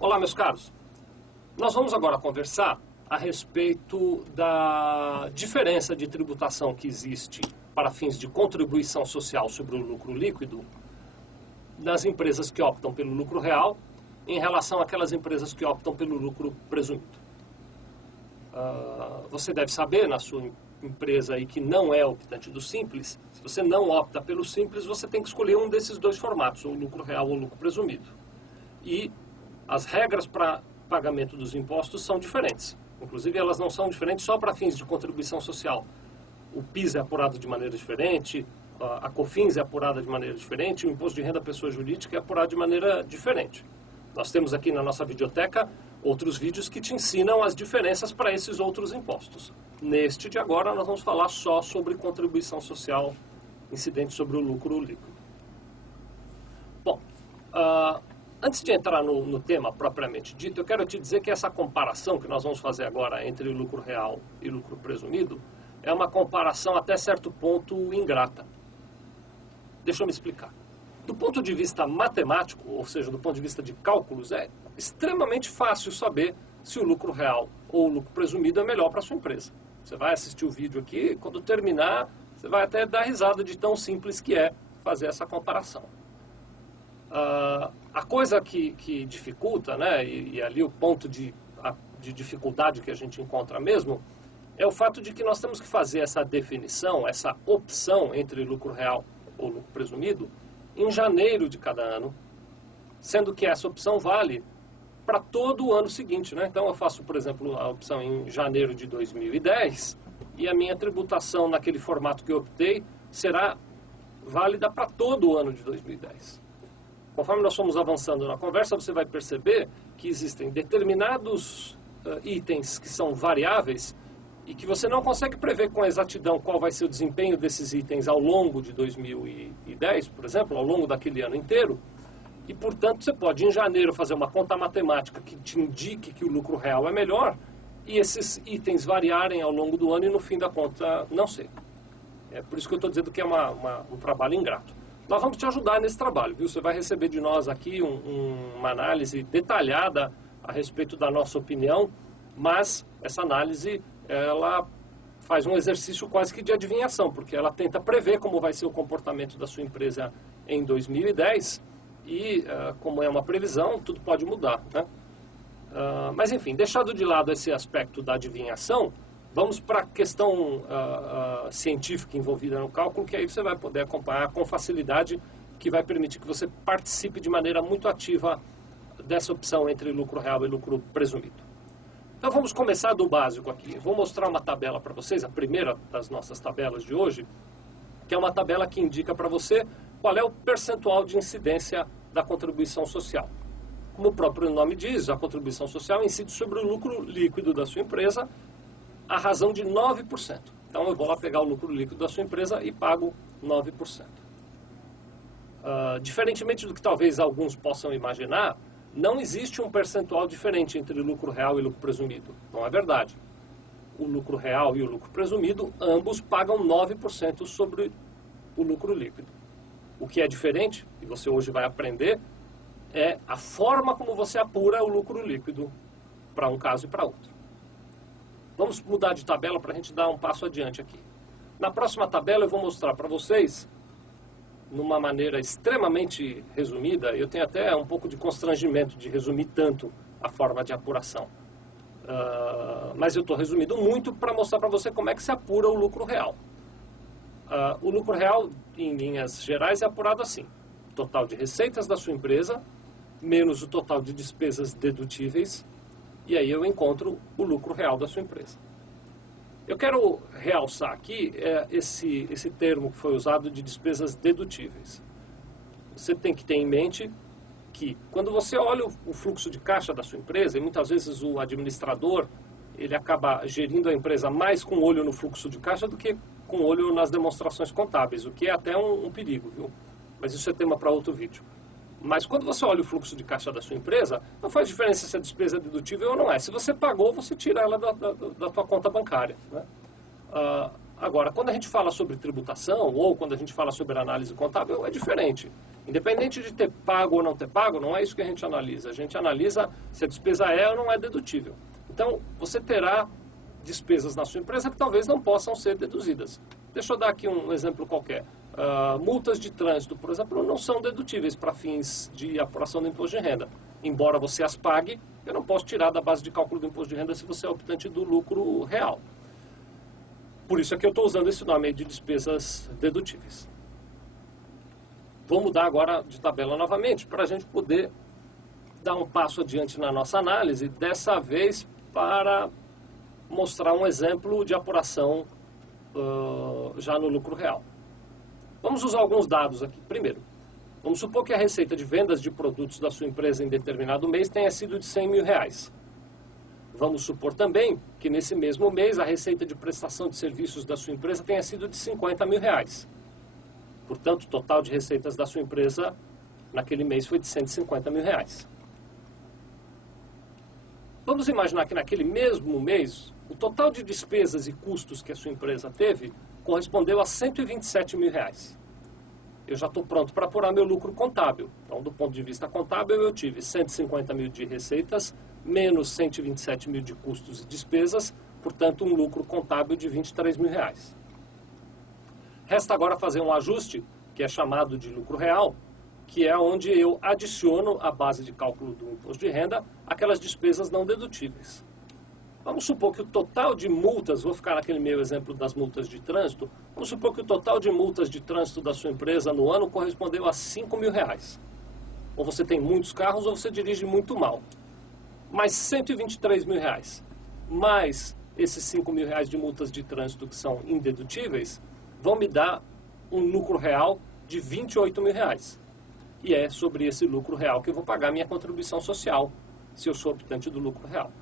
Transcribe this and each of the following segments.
Olá, meus caros. Nós vamos agora conversar a respeito da diferença de tributação que existe para fins de contribuição social sobre o lucro líquido das empresas que optam pelo lucro real em relação àquelas empresas que optam pelo lucro presumido. Você deve saber, na sua empresa aí que não é optante do Simples, se você não opta pelo Simples, você tem que escolher um desses dois formatos, o lucro real ou o lucro presumido. E as regras para pagamento dos impostos são diferentes. Inclusive, elas não são diferentes só para fins de contribuição social. O PIS é apurado de maneira diferente, a COFINS é apurada de maneira diferente, o imposto de renda à pessoa jurídica é apurado de maneira diferente. Nós temos aqui na nossa videoteca outros vídeos que te ensinam as diferenças para esses outros impostos. Neste de agora, nós vamos falar só sobre contribuição social incidente sobre o lucro líquido. Bom, antes de entrar no tema propriamente dito, eu quero te dizer que essa comparação que nós vamos fazer agora entre o lucro real e o lucro presumido é uma comparação até certo ponto ingrata. Deixa eu me explicar. Do ponto de vista matemático, ou seja, do ponto de vista de cálculos, é extremamente fácil saber se o lucro real ou o lucro presumido é melhor para a sua empresa. Você vai assistir o vídeo aqui, quando terminar, você vai até dar risada de tão simples que é fazer essa comparação. A coisa que dificulta, né, e ali o ponto de dificuldade que a gente encontra mesmo, é o fato de que nós temos que fazer essa definição, essa opção entre lucro real ou lucro presumido, em janeiro de cada ano, sendo que essa opção vale para todo o ano seguinte, né? Então eu faço, por exemplo, a opção em janeiro de 2010 e a minha tributação naquele formato que eu optei será válida para todo o ano de 2010. Conforme nós formos avançando na conversa, você vai perceber que existem determinados itens que são variáveis e que você não consegue prever com exatidão qual vai ser o desempenho desses itens ao longo de 2010, por exemplo, ao longo daquele ano inteiro. E, portanto, você pode, em janeiro, fazer uma conta matemática que te indique que o lucro real é melhor e esses itens variarem ao longo do ano e, no fim da conta, não ser. É por isso que eu estou dizendo que é um trabalho ingrato. Nós vamos te ajudar nesse trabalho, viu? Você vai receber de nós aqui uma análise detalhada a respeito da nossa opinião, mas essa análise ela faz um exercício quase que de adivinhação, porque ela tenta prever como vai ser o comportamento da sua empresa em 2010 e, como é uma previsão, tudo pode mudar, né? Mas, enfim, deixado de lado esse aspecto da adivinhação, vamos para a questão científica envolvida no cálculo, que aí você vai poder acompanhar com facilidade, que vai permitir que você participe de maneira muito ativa dessa opção entre lucro real e lucro presumido. Então vamos começar do básico aqui. Eu vou mostrar uma tabela para vocês, a primeira das nossas tabelas de hoje, que é uma tabela que indica para você qual é o percentual de incidência da contribuição social. Como o próprio nome diz, a contribuição social incide sobre o lucro líquido da sua empresa a razão de 9%. Então eu vou lá pegar o lucro líquido da sua empresa e pago 9%. Diferentemente do que talvez alguns possam imaginar, não existe um percentual diferente entre lucro real e lucro presumido. Não é verdade. O lucro real e o lucro presumido, ambos pagam 9% sobre o lucro líquido. O que é diferente, e você hoje vai aprender, é a forma como você apura o lucro líquido para um caso e para outro. Vamos mudar de tabela para a gente dar um passo adiante aqui. Na próxima tabela eu vou mostrar para vocês, numa maneira extremamente resumida, eu tenho até um pouco de constrangimento de resumir tanto a forma de apuração. Mas eu estou resumindo muito para mostrar para você como é que se apura o lucro real. O lucro real, em linhas gerais, é apurado assim: total de receitas da sua empresa, menos o total de despesas dedutíveis, e aí eu encontro o lucro real da sua empresa. Eu quero realçar aqui esse termo que foi usado de despesas dedutíveis. Você tem que ter em mente que, quando você olha o fluxo de caixa da sua empresa, e muitas vezes o administrador ele acaba gerindo a empresa mais com olho no fluxo de caixa do que com olho nas demonstrações contábeis, o que é até um perigo, viu? Mas isso é tema para outro vídeo. Mas quando você olha o fluxo de caixa da sua empresa, não faz diferença se a despesa é dedutível ou não é. Se você pagou, você tira ela da tua conta bancária, né? Agora, quando a gente fala sobre tributação ou quando a gente fala sobre análise contábil, é diferente. Independente de ter pago ou não ter pago, não é isso que a gente analisa. A gente analisa se a despesa é ou não é dedutível. Então, você terá despesas na sua empresa que talvez não possam ser deduzidas. Deixa eu dar aqui um exemplo qualquer. Multas de trânsito, por exemplo, não são dedutíveis para fins de apuração do imposto de renda. Embora você as pague, eu não posso tirar da base de cálculo do imposto de renda se você é optante do lucro real. Por isso é que eu estou usando esse nome de despesas dedutíveis. Vou mudar agora de tabela novamente para a gente poder dar um passo adiante na nossa análise, dessa vez para mostrar um exemplo de apuração já no lucro real. Vamos usar alguns dados aqui. Primeiro, vamos supor que a receita de vendas de produtos da sua empresa em determinado mês tenha sido de R$100 mil. Vamos supor também que nesse mesmo mês a receita de prestação de serviços da sua empresa tenha sido de R$50 mil. Portanto, o total de receitas da sua empresa naquele mês foi de R$150 mil. Vamos imaginar que naquele mesmo mês, o total de despesas e custos que a sua empresa teve correspondeu a R$127 mil. Eu já estou pronto para apurar meu lucro contábil. Então, do ponto de vista contábil, eu tive 150 mil de receitas, menos 127 mil de custos e despesas, portanto, um lucro contábil de R$23 mil. Resta agora fazer um ajuste, que é chamado de lucro real, que é onde eu adiciono à base de cálculo do imposto de renda aquelas despesas não dedutíveis. Vamos supor que o total de multas, vou ficar naquele meu exemplo das multas de trânsito, vamos supor que o total de multas de trânsito da sua empresa no ano correspondeu a R$5 mil. Ou você tem muitos carros ou você dirige muito mal. Mais R$123 mil, mais esses R$5 mil de multas de trânsito que são indedutíveis, vão me dar um lucro real de R$28 mil. E é sobre esse lucro real que eu vou pagar minha contribuição social, se eu sou optante do lucro real.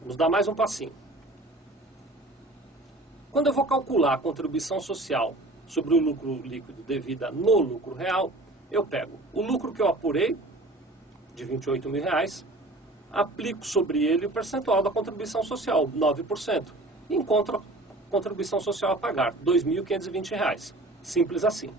Vamos dar mais um passinho. Quando eu vou calcular a contribuição social sobre o lucro líquido devida no lucro real, eu pego o lucro que eu apurei, de R$28 mil, aplico sobre ele o percentual da contribuição social, 9%, e encontro a contribuição social a pagar, R$ 2.520. Simples assim.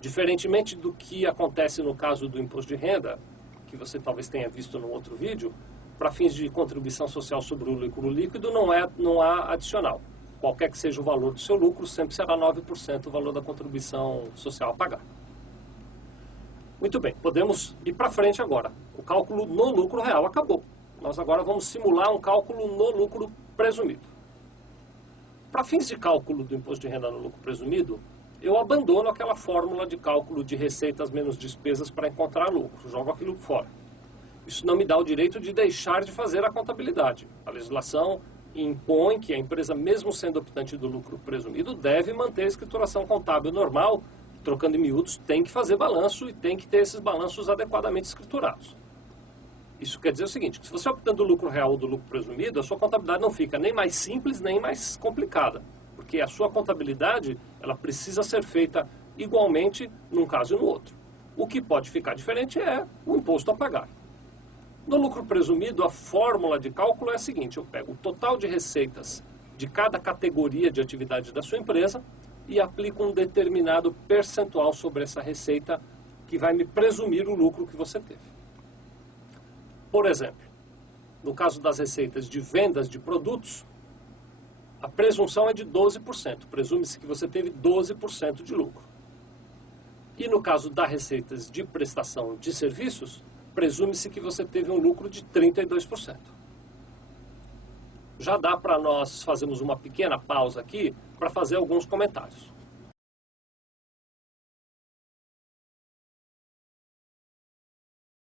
Diferentemente do que acontece no caso do imposto de renda, que você talvez tenha visto no outro vídeo, para fins de contribuição social sobre o lucro líquido não há adicional. Qualquer que seja o valor do seu lucro, sempre será 9% o valor da contribuição social a pagar. Muito bem, podemos ir para frente agora. O cálculo no lucro real acabou. Nós agora vamos simular um cálculo no lucro presumido. Para fins de cálculo do imposto de renda no lucro presumido, eu abandono aquela fórmula de cálculo de receitas menos despesas para encontrar lucro, jogo aquilo fora. Isso não me dá o direito de deixar de fazer a contabilidade. A legislação impõe que a empresa, mesmo sendo optante do lucro presumido, deve manter a escrituração contábil normal, trocando em miúdos, tem que fazer balanço e tem que ter esses balanços adequadamente escriturados. Isso quer dizer o seguinte, que se você optando do lucro real ou do lucro presumido, a sua contabilidade não fica nem mais simples, nem mais complicada. Porque a sua contabilidade, ela precisa ser feita igualmente num caso e no outro. O que pode ficar diferente é o imposto a pagar. No lucro presumido, a fórmula de cálculo é a seguinte, eu pego o total de receitas de cada categoria de atividade da sua empresa e aplico um determinado percentual sobre essa receita que vai me presumir o lucro que você teve. Por exemplo, no caso das receitas de vendas de produtos, a presunção é de 12%. Presume-se que você teve 12% de lucro. E no caso das receitas de prestação de serviços, presume-se que você teve um lucro de 32%. Já dá para nós fazermos uma pequena pausa aqui para fazer alguns comentários.